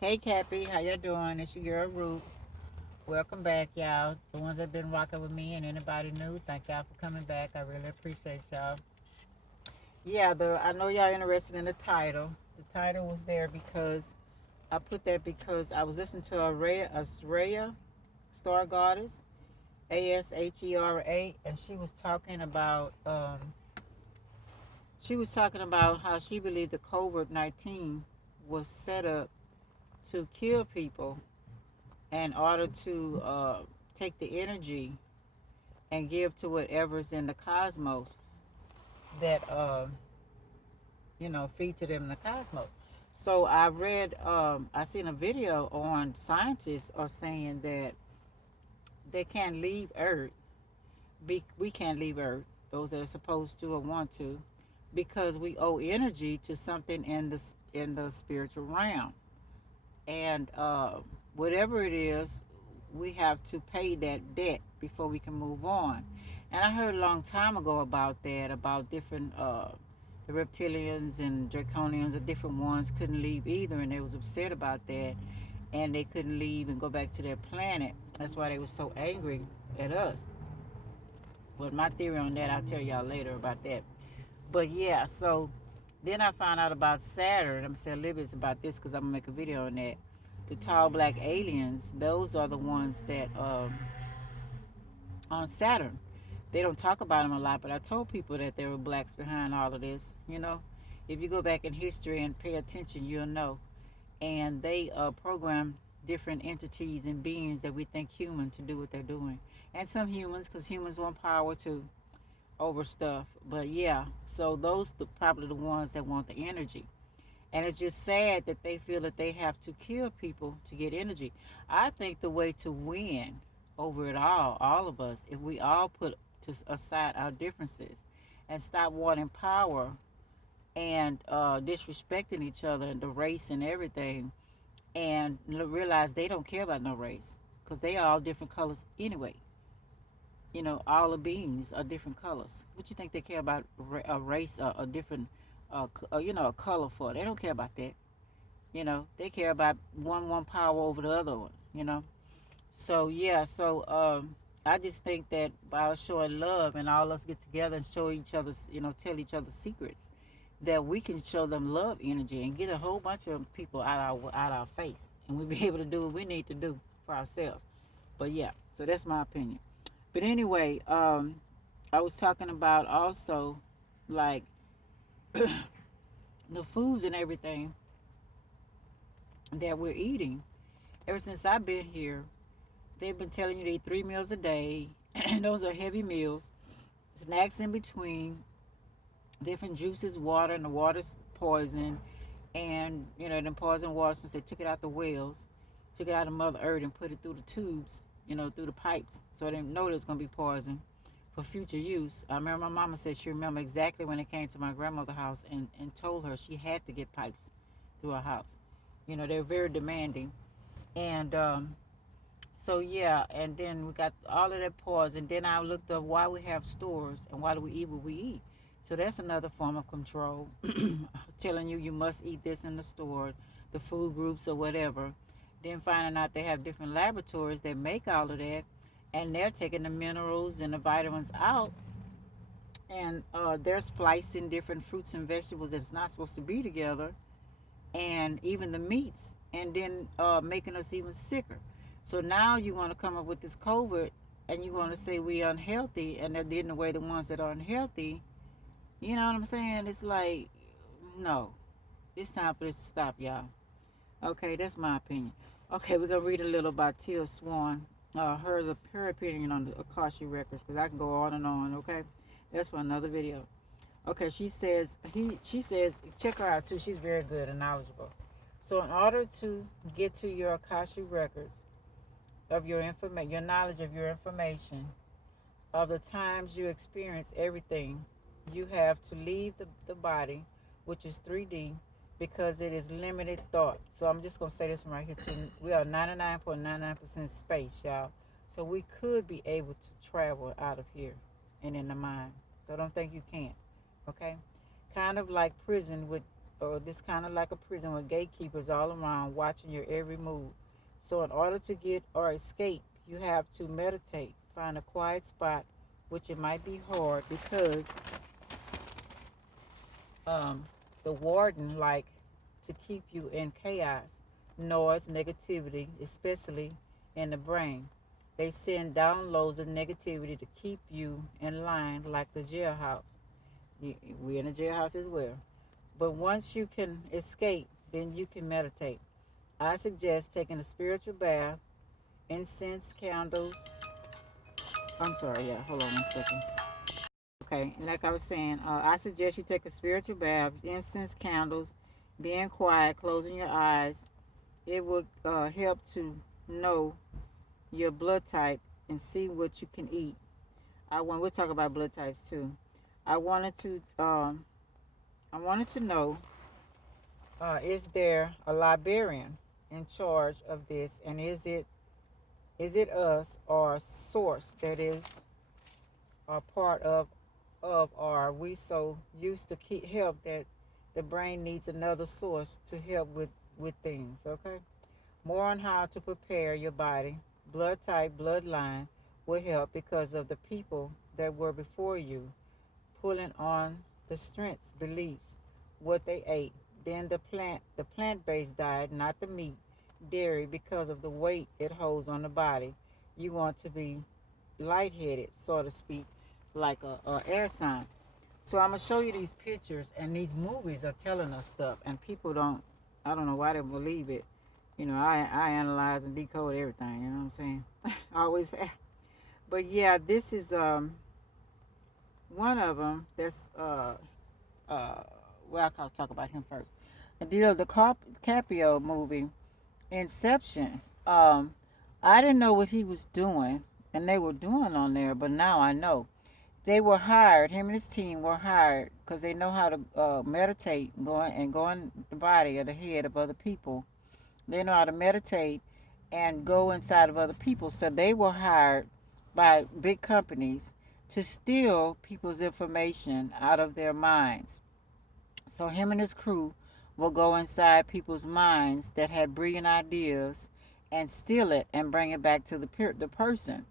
Hey Cappy, how you doing? It's your girl Ruth. Welcome back, y'all. The ones that been rocking with me and anybody new, thank y'all for coming back. I really appreciate y'all. Yeah, I know y'all interested in the title. The title was there because I put that because I was listening to Asraya, Star Goddess, Ashera, and she was talking about how she believed the COVID-19 was set up to kill people in order to take the energy and give to whatever's in the cosmos that feed to them in the cosmos. So I seen a video on scientists are saying that they can't leave Earth. We can't leave Earth. Those that are supposed to or want to, because we owe energy to something in the spiritual realm, and whatever it is, we have to pay that debt before we can move on. And I heard a long time ago about that, about different the reptilians and draconians, the different ones couldn't leave either, and they was upset about that, and they couldn't leave and go back to their planet. That's why they were so angry at us. But my theory on that, I'll tell y'all later about that. But yeah, so then I found out about Saturn. I'm gonna say a little bit about this because I'm gonna make a video on that. The tall black aliens, those are the ones that on Saturn. They don't talk about them a lot, but I told people that there were blacks behind all of this. If you go back in history and pay attention, you'll know. And they program different entities and beings that we think human to do what they're doing. And some humans, because humans want power too over stuff. But yeah, so those are probably the ones that want the energy. And it's just sad that they feel that they have to kill people to get energy. I think the way to win over it all of us, if we all put aside our differences and stop wanting power and disrespecting each other and the race and everything, and realize they don't care about no race because they are all different colors anyway. All the beings are different colors. What you think they care about a race, a different, a color for? They don't care about that. They care about one power over the other one. So yeah, so I just think that by showing love and all us get together and show each other's, tell each other secrets, that we can show them love energy and get a whole bunch of people out our face, and we'll be able to do what we need to do for ourselves. But yeah, so that's my opinion. But anyway, I was talking about also like the foods and everything that we're eating. Ever since I've been here, they've been telling you to eat 3 meals a day. And those are heavy meals. Snacks in between, different juices, water, and the water's poison. And, them poison water, since they took it out the wells, took it out of Mother Earth and put it through the tubes, through the pipes. So they didn't know it was going to be poison for future use. I remember my mama said she remember exactly when it came to my grandmother's house and told her she had to get pipes through her house. They're very demanding. And so, yeah, and then we got all of that poison. Then I looked up why we have stores and why do we eat what we eat. So that's another form of control, telling you must eat this in the store, the food groups or whatever. Then finding out they have different laboratories that make all of that, and they're taking the minerals and the vitamins out, and they're splicing different fruits and vegetables that's not supposed to be together, and even the meats, and then making us even sicker. So now you want to come up with this COVID, and you want to say we unhealthy, and they're getting away the ones that are unhealthy. You know what I'm saying? It's like, no, it's time for this to stop, y'all. Okay, that's my opinion. Okay, we're gonna read a little about Tia Swan, her opinion on the Akasha records, because I can go on and on. Okay, that's for another video. Okay, she says check her out too. She's very good and knowledgeable. So in order to get to your Akasha records of your knowledge of your information, of the times you experience everything, you have to leave the body, which is 3D, because it is limited thought. So I'm just going to say this one right here too. We are 99.99% space, y'all. So we could be able to travel out of here and in the mind. So don't think you can't. Okay? Kind of like prison with this kind of like a prison with gatekeepers all around watching your every move. So in order to get or escape, you have to meditate, find a quiet spot, which it might be hard because um, the warden like to keep you in chaos, noise, negativity, especially in the brain. They send downloads of negativity to keep you in line like the jailhouse. We're in a jailhouse as well. But once you can escape, then you can meditate. I suggest taking a spiritual bath, incense, candles. I'm sorry, yeah, hold on one second. Okay, and like I was saying, I suggest you take a spiritual bath, incense, candles, being quiet, closing your eyes. It will help to know your blood type and see what you can eat. We'll talk about blood types too. I wanted to um, I wanted to know, is there a librarian in charge of this, and is it us or source that is a part of, or are we so used to keep help that the brain needs another source to help with things? Okay, more on how to prepare your body. Blood type, bloodline will help because of the people that were before you, pulling on the strengths, beliefs, what they ate. Then the plant-based diet, not the meat, dairy, because of the weight it holds on the body. You want to be lightheaded, so to speak, like a air sign. So I'm gonna show you these pictures, and these movies are telling us stuff, and people don't. I don't know why they believe it. I analyze and decode everything. You know what I'm saying? I always have. But yeah, this is one of them. That's uh, well, I'll talk about him first. The deal of the Caprio movie, Inception. I didn't know what he was doing, and they were doing on there, but now I know. They were hired. Him and his team were hired because they know how to meditate, go in the body or the head of other people. They know how to meditate and go inside of other people. So they were hired by big companies to steal people's information out of their minds. So him and his crew will go inside people's minds that had brilliant ideas and steal it and bring it back to the person.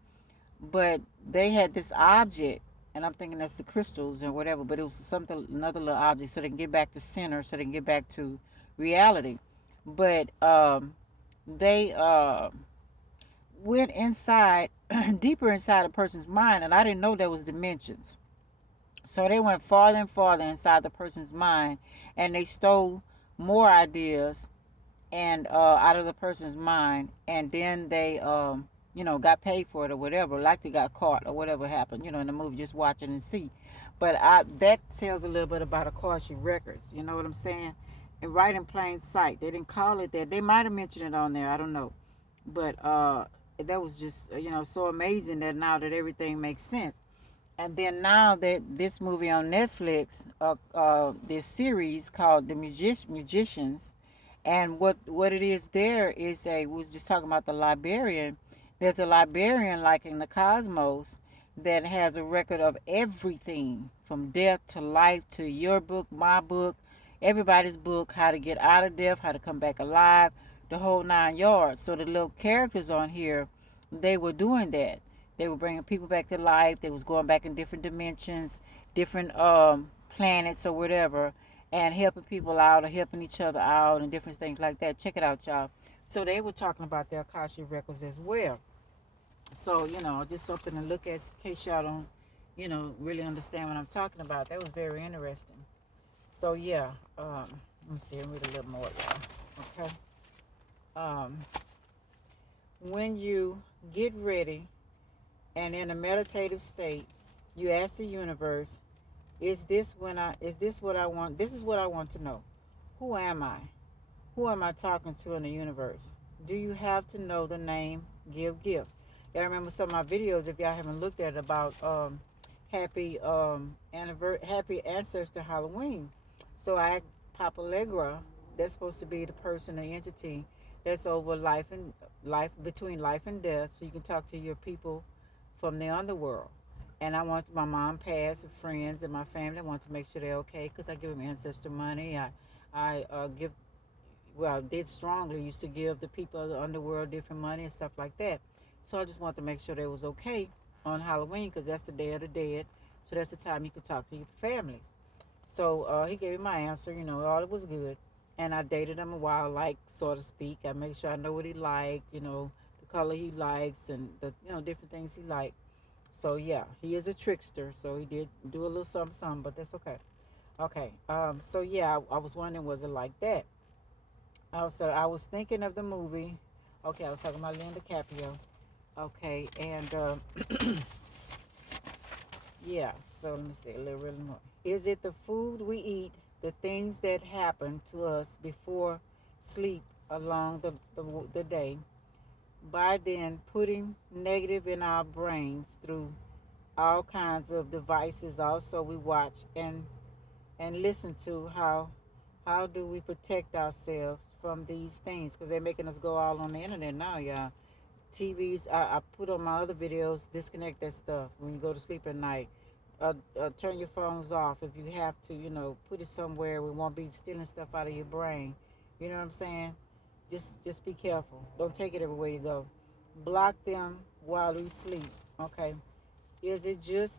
But they had this object, and I'm thinking that's the crystals or whatever, but it was something, another little object, so they can get back to center, so they can get back to reality. But they went inside, deeper inside a person's mind, and I didn't know there was dimensions. So they went farther and farther inside the person's mind, and they stole more ideas and out of the person's mind, and then they got paid for it or whatever, like they got caught or whatever happened, in the movie, just watching and see. But that tells a little bit about Akashic records, you know what I'm saying? And right in plain sight. They didn't call it that. They might have mentioned it on there, I don't know. But that was just so amazing that now that everything makes sense. And then now that this movie on Netflix, this series called The Magicians, and what it is there is we was just talking about the librarian. There's a librarian like in the cosmos that has a record of everything from death to life to your book, my book, everybody's book, how to get out of death, how to come back alive, the whole 9 yards. So the little characters on here, they were doing that. They were bringing people back to life. They was going back in different dimensions, different planets or whatever, and helping people out or helping each other out and different things like that. Check it out, y'all. So they were talking about their Akashic records as well. So, just something to look at in case y'all don't, really understand what I'm talking about. That was very interesting. So, yeah, let me see. I'll read a little more, y'all. Okay. Um, when you get ready and in a meditative state, you ask the universe, is this what I want? This is what I want to know. Who am I? Who am I talking to in the universe? Do you have to know the name? Give gifts. Y'all remember some of my videos, if y'all haven't looked at it, about happy happy ancestor Halloween. So I asked Papa Legra, that's supposed to be the person, the entity that's over life between life and death, so you can talk to your people from the underworld. And I want my mom passed, friends, and my family. I want to make sure they're okay because I give them ancestor money. I give, well, did strongly used to give the people of the underworld different money and stuff like that. So I just wanted to make sure they was okay on Halloween because that's the Day of the Dead. So that's the time you could talk to your families. So he gave me my answer. All it was good. And I dated him a while, like, so to speak. I made sure I know what he liked, the color he likes, and the different things he liked. So yeah, he is a trickster. So he did do a little something, something, but that's okay. Okay. So yeah, I was wondering, was it like that? Also, I was thinking of the movie. Okay, I was talking about Leonardo DiCaprio. Okay, and yeah. So let me say a little more. Is it the food we eat, the things that happen to us before sleep along the day, by then putting negative in our brains through all kinds of devices also we watch and listen to? How do we protect ourselves from these things? Because they're making us go all on the internet now, y'all. TVs, I put on my other videos, disconnect that stuff when you go to sleep at night. Turn your phones off if you have to, put it somewhere we won't be stealing stuff out of your brain. You know what I'm saying? Just be careful. Don't take it everywhere you go. Block them while we sleep. Okay. Is it just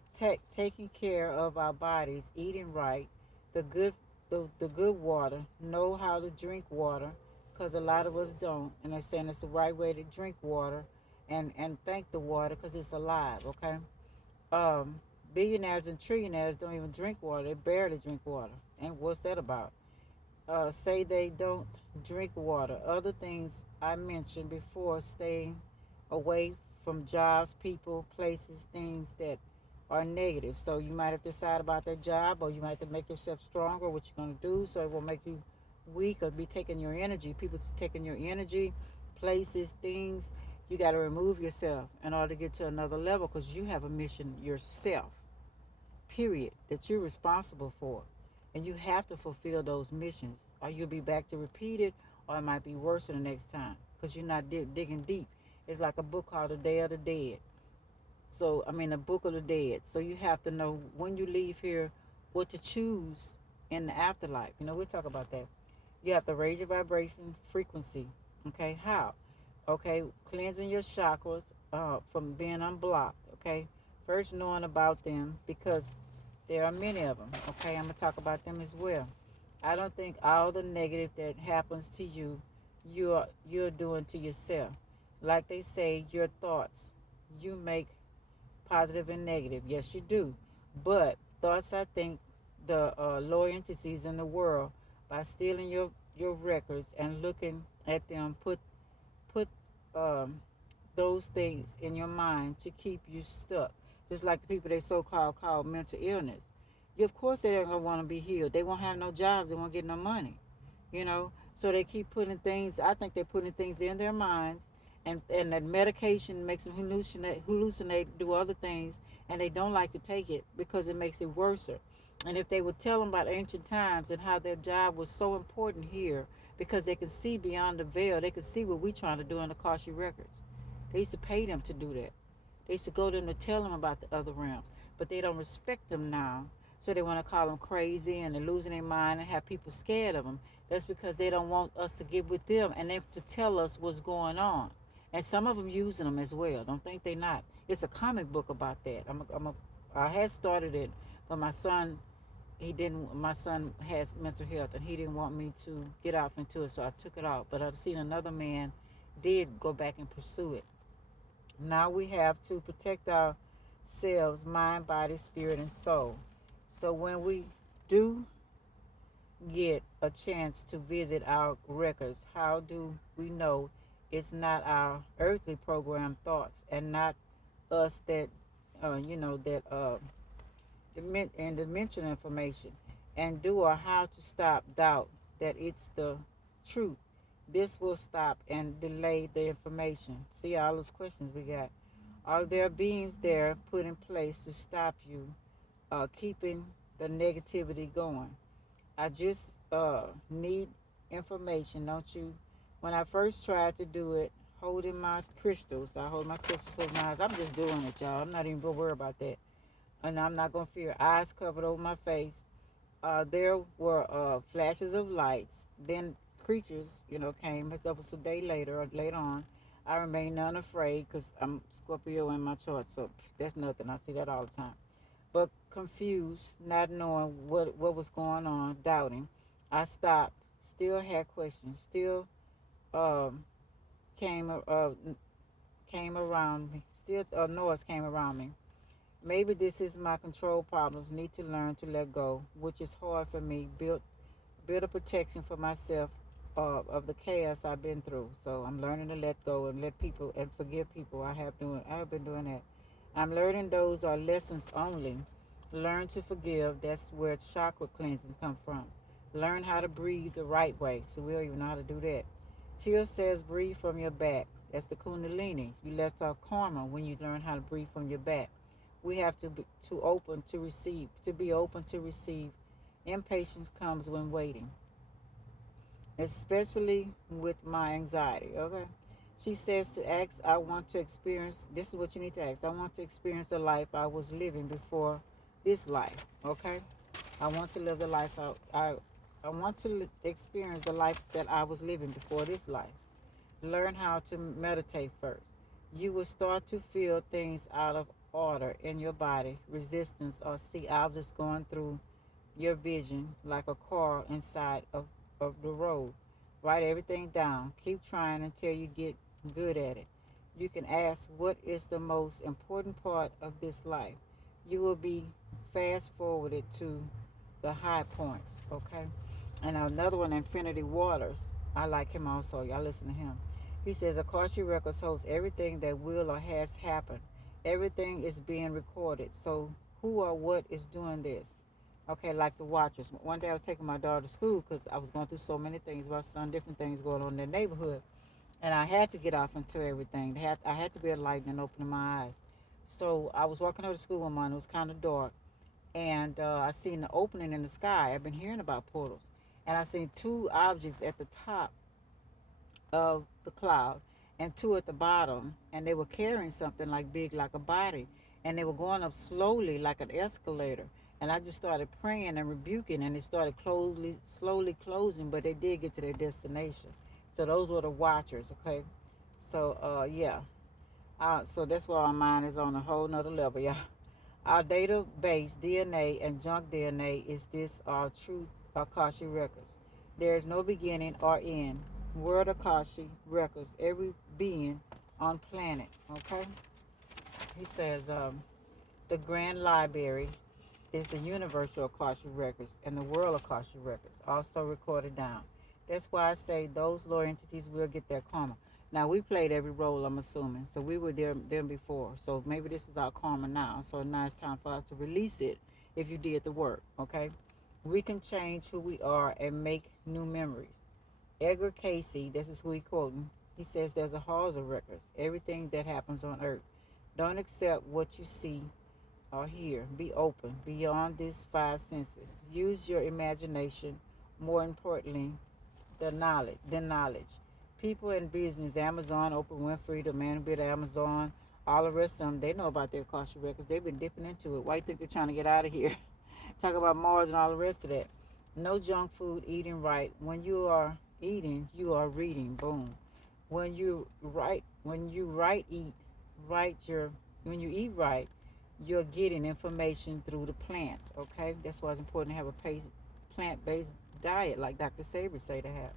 taking care of our bodies, eating right, the good the good water, know how to drink water, because a lot of us don't, and they're saying it's the right way to drink water, and thank the water because it's alive. Okay, um, billionaires and trillionaires don't even drink water; they barely drink water. And what's that about? Say they don't drink water. Other things I mentioned before, staying away from jobs, people, places, things that are negative. So you might have to decide about that job, or you might have to make yourself stronger, what you're going to do, so it won't make you weak or be taking your energy. People taking your energy, places, things. You got to remove yourself in order to get to another level because you have a mission yourself, period, that you're responsible for. And you have to fulfill those missions, or you'll be back to repeat it, or it might be worse the next time because you're not digging deep. It's like a book called The Day of the Dead. So, I mean, the book of the dead. So, you have to know when you leave here what to choose in the afterlife. We'll talk about that. You have to raise your vibration frequency. Okay, how? Okay, cleansing your chakras from being unblocked. Okay, first knowing about them because there are many of them. Okay, I'm gonna talk about them as well. I don't think all the negative that happens to you, you're doing to yourself. Like they say, your thoughts, you make positive and negative. Yes, you do. But thoughts, I think, the lower entities in the world, by stealing your records and looking at them, put um, those things in your mind to keep you stuck. Just like the people they so-called call mental illness. You, of course, they don't gonna want to be healed. They won't have no jobs. They won't get no money. You know, so they keep putting things. I think they're putting things in their minds, and that medication makes them hallucinate, do other things, and they don't like to take it because it makes it worse. And if they would tell them about ancient times and how their job was so important here, because they can see beyond the veil, they can see what we're trying to do in the Akashic records. They used to pay them to do that. They used to go to them to tell them about the other realms, but they don't respect them now. So they want to call them crazy and they're losing their mind and have people scared of them. That's because they don't want us to get with them and they to tell us what's going on. And some of them using them as well. Don't think they not. It's a comic book about that. I had started it, but my son, he didn't. My son has mental health, and he didn't want me to get off into it, so I took it out. But I've seen another man did go back and pursue it. Now we have to protect ourselves, mind, body, spirit, and soul. So when we do get a chance to visit our records, how do we know it's not our earthly program thoughts and not us that, that and dimensional information, and do or how to stop doubt that it's the truth? This will stop and delay the information. See all those questions we got. Are there beings there put in place to stop you keeping the negativity going? I just need information, don't you? When I first tried to do it, holding my crystals, I hold my crystals for my eyes. I'm just doing it, y'all. I'm not even gonna worry about that. And I'm not gonna fear. Eyes covered over my face. there were flashes of lights. Then creatures, came. That was a day later or later on. I remained unafraid because I'm Scorpio in my chart, so that's nothing. I see that all the time. But confused, not knowing what was going on, doubting, I stopped. Still had questions. Still um, came came around me. Still noise came around me. Maybe this is my control problems. Need to learn to let go, which is hard for me. Build a protection for myself of the chaos I've been through. So I'm learning to let go and let people and forgive people. I have been doing that. I'm learning those are lessons only. Learn to forgive. That's where chakra cleansing come from. Learn how to breathe the right way. So we don't even know how to do that. Teal says breathe from your back. That's the kundalini. You let off karma when you learn how to breathe from your back. We have to open to receive, to be open to receive. Impatience comes when waiting, especially with my anxiety. Okay. She says to ask, I want to experience, this is what you need to ask. I want to experience the life I was living before this life. Okay. I want to live the life I want to experience the life that I was living before this life. Learn how to meditate first. You will start to feel things out of order in your body, resistance, or see objects going through your vision like a car inside of the road. Write everything down. Keep trying until you get good at it. You can ask, what is the most important part of this life? You will be fast forwarded to the high points, okay? And another one, Infinity Waters. I like him also. Y'all listen to him. He says, Akasha Records holds everything that will or has happened. Everything is being recorded. So who or what is doing this? Okay, like the Watchers. One day I was taking my daughter to school because I was going through so many things about some different things going on in the neighborhood. And I had to get off into everything. I had to be enlightened and opening my eyes. So I was walking over to school one morning. It was kind of dark. And I seen the opening in the sky. I've been hearing about portals. And I seen two objects at the top of the cloud and two at the bottom, and they were carrying something like big like a body, and they were going up slowly like an escalator. And I just started praying and rebuking, and it started slowly closing, but they did get to their destination. So those were the Watchers. Okay. So yeah. So that's why our mind is on a whole nother level, y'all. Our database DNA and junk DNA is this our true Akashi records. There is no beginning or end. World Akashi records every being on planet. Okay. He says the Grand Library is the universal Akasha records and the world Akasha records also recorded down. That's why I say those lower entities will get their karma. Now we played every role, I'm assuming, so we were there them before. So maybe this is our karma now. So now it's time for us to release it if you did the work. Okay, we can change who we are and make new memories. Edgar Casey, this is who he quoting. He says there's a halls of records. Everything that happens on Earth. Don't accept what you see or hear. Be open beyond these five senses. Use your imagination. More importantly, the knowledge. People in business, Amazon, Oprah Winfrey, the man who built Amazon, all the rest of them, they know about their Akasha records. They've been dipping into it. Why do you think they're trying to get out of here? Talk about Mars and all the rest of that. No junk food, eating right. When you are eating, you are reading. Boom. When you write your, when you eat right, you're getting information through the plants. Okay, that's why it's important to have a plant-based diet, like Dr. Saber say to have.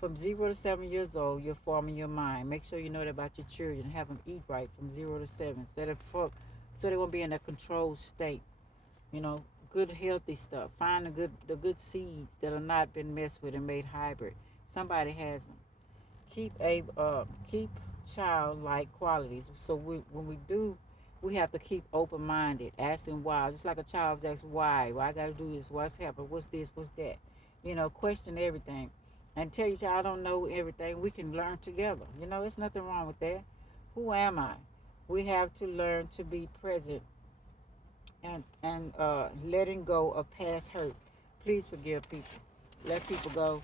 From 0 to 7 years old, you're forming your mind. Make sure you know that about your children. Have them eat right from 0 to 7, so they won't be in a controlled state. You know, good healthy stuff. Find the good seeds that are not been messed with and made hybrid. Somebody has them. Keep childlike qualities. So when we do, we have to keep open minded, asking why. Just like a child asks why. Why I got to do this? What's happened? What's this? What's that? Question everything. And tell your child I don't know everything. We can learn together. It's nothing wrong with that. Who am I? We have to learn to be present and letting go of past hurt. Please forgive people. Let people go.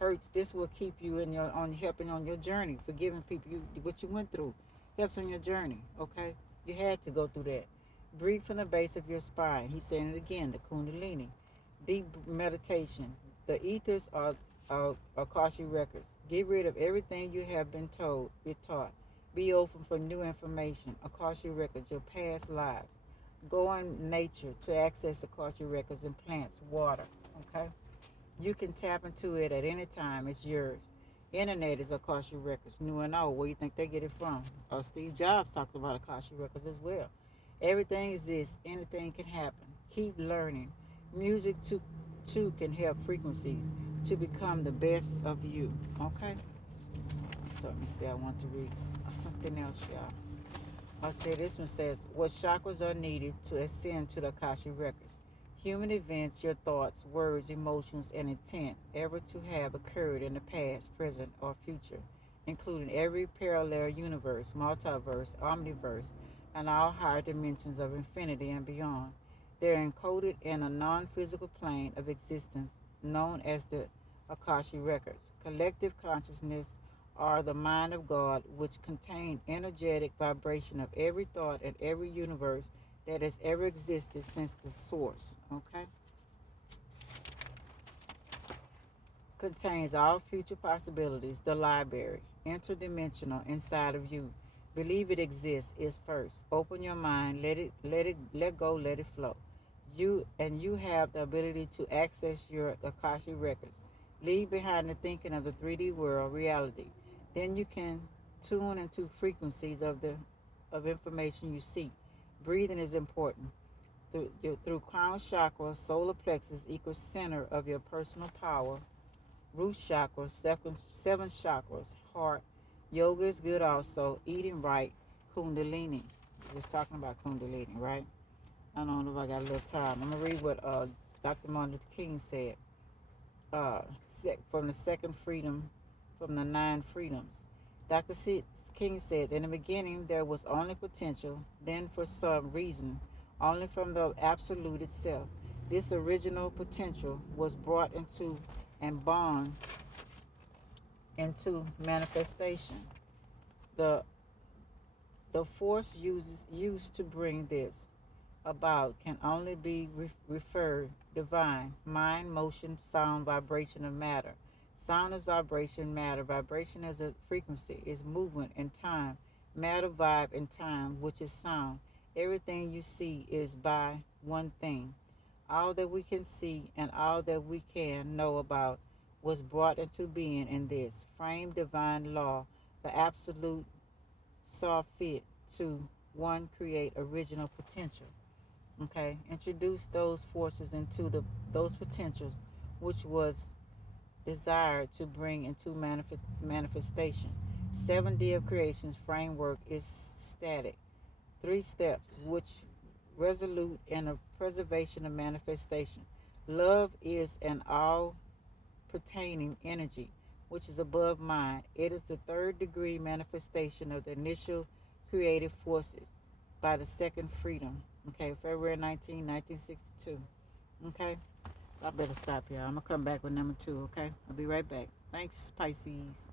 Hurts. This will keep you in your on helping on your journey. Forgiving people, what you went through helps on your journey. Okay, you had to go through that. Breathe from the base of your spine. He's saying it again, the Kundalini. Deep meditation. The ethers are Akashic records. Get rid of everything you have been taught. Be open for new information. Akashic records, your past lives. Go in nature to access Akashic records and plants, water. Okay? You can tap into it at any time. It's yours. Internet is Akashic records, new and old. Where you think they get it from? Steve Jobs talked about Akashic records as well. Everything exists. Anything can happen. Keep learning. Music too can help frequencies to become the best of you. Okay? So let me see. I want to read something else, y'all. I say this one says, what chakras are needed to ascend to the Akashic records? Human events, your thoughts, words, emotions, and intent ever to have occurred in the past, present, or future, including every parallel universe, multiverse, omniverse, and all higher dimensions of infinity and beyond. They're encoded in a non physical plane of existence known as the Akashic records. Collective consciousness are the mind of God, which contain energetic vibration of every thought and every universe that has ever existed since the source. Okay? Contains all future possibilities, the library, interdimensional inside of you. Believe it exists is first. Open your mind, let go, let it flow. You have the ability to access your Akashic records. Leave behind the thinking of the 3D world reality. Then you can tune into frequencies of information you seek. Breathing is important. Through crown chakra, solar plexus equals center of your personal power. Root chakra, seven chakras, heart. Yoga is good also. Eating right, kundalini. We're just talking about kundalini, right? I don't know if I got a little time. I'm going to read what Dr. Martin Luther King said uh, from the second freedom, from the 9 freedoms. Dr. King says, in the beginning there was only potential, then for some reason, only from the absolute itself. This original potential was brought into and born into manifestation. The the force used to bring this about can only be referred divine, mind, motion, sound, vibration of matter. Sound is vibration, matter. Vibration is a frequency, is movement in time. Matter, vibe, and time, which is sound. Everything you see is by one thing. All that we can see and all that we can know about was brought into being in this frame divine law. The absolute saw fit to one create original potential. Okay, introduce those forces into those potentials which was desired to bring into manifestation. 7D of creation's framework is static. 3 steps which resolute in a preservation of manifestation. Love is an all pertaining energy which is above mind. It is the third degree manifestation of the initial creative forces by the second freedom. Okay, February 19, 1962. Okay, I better stop here. I'm going to come back with number 2. Okay, I'll be right back. Thanks, Pisces.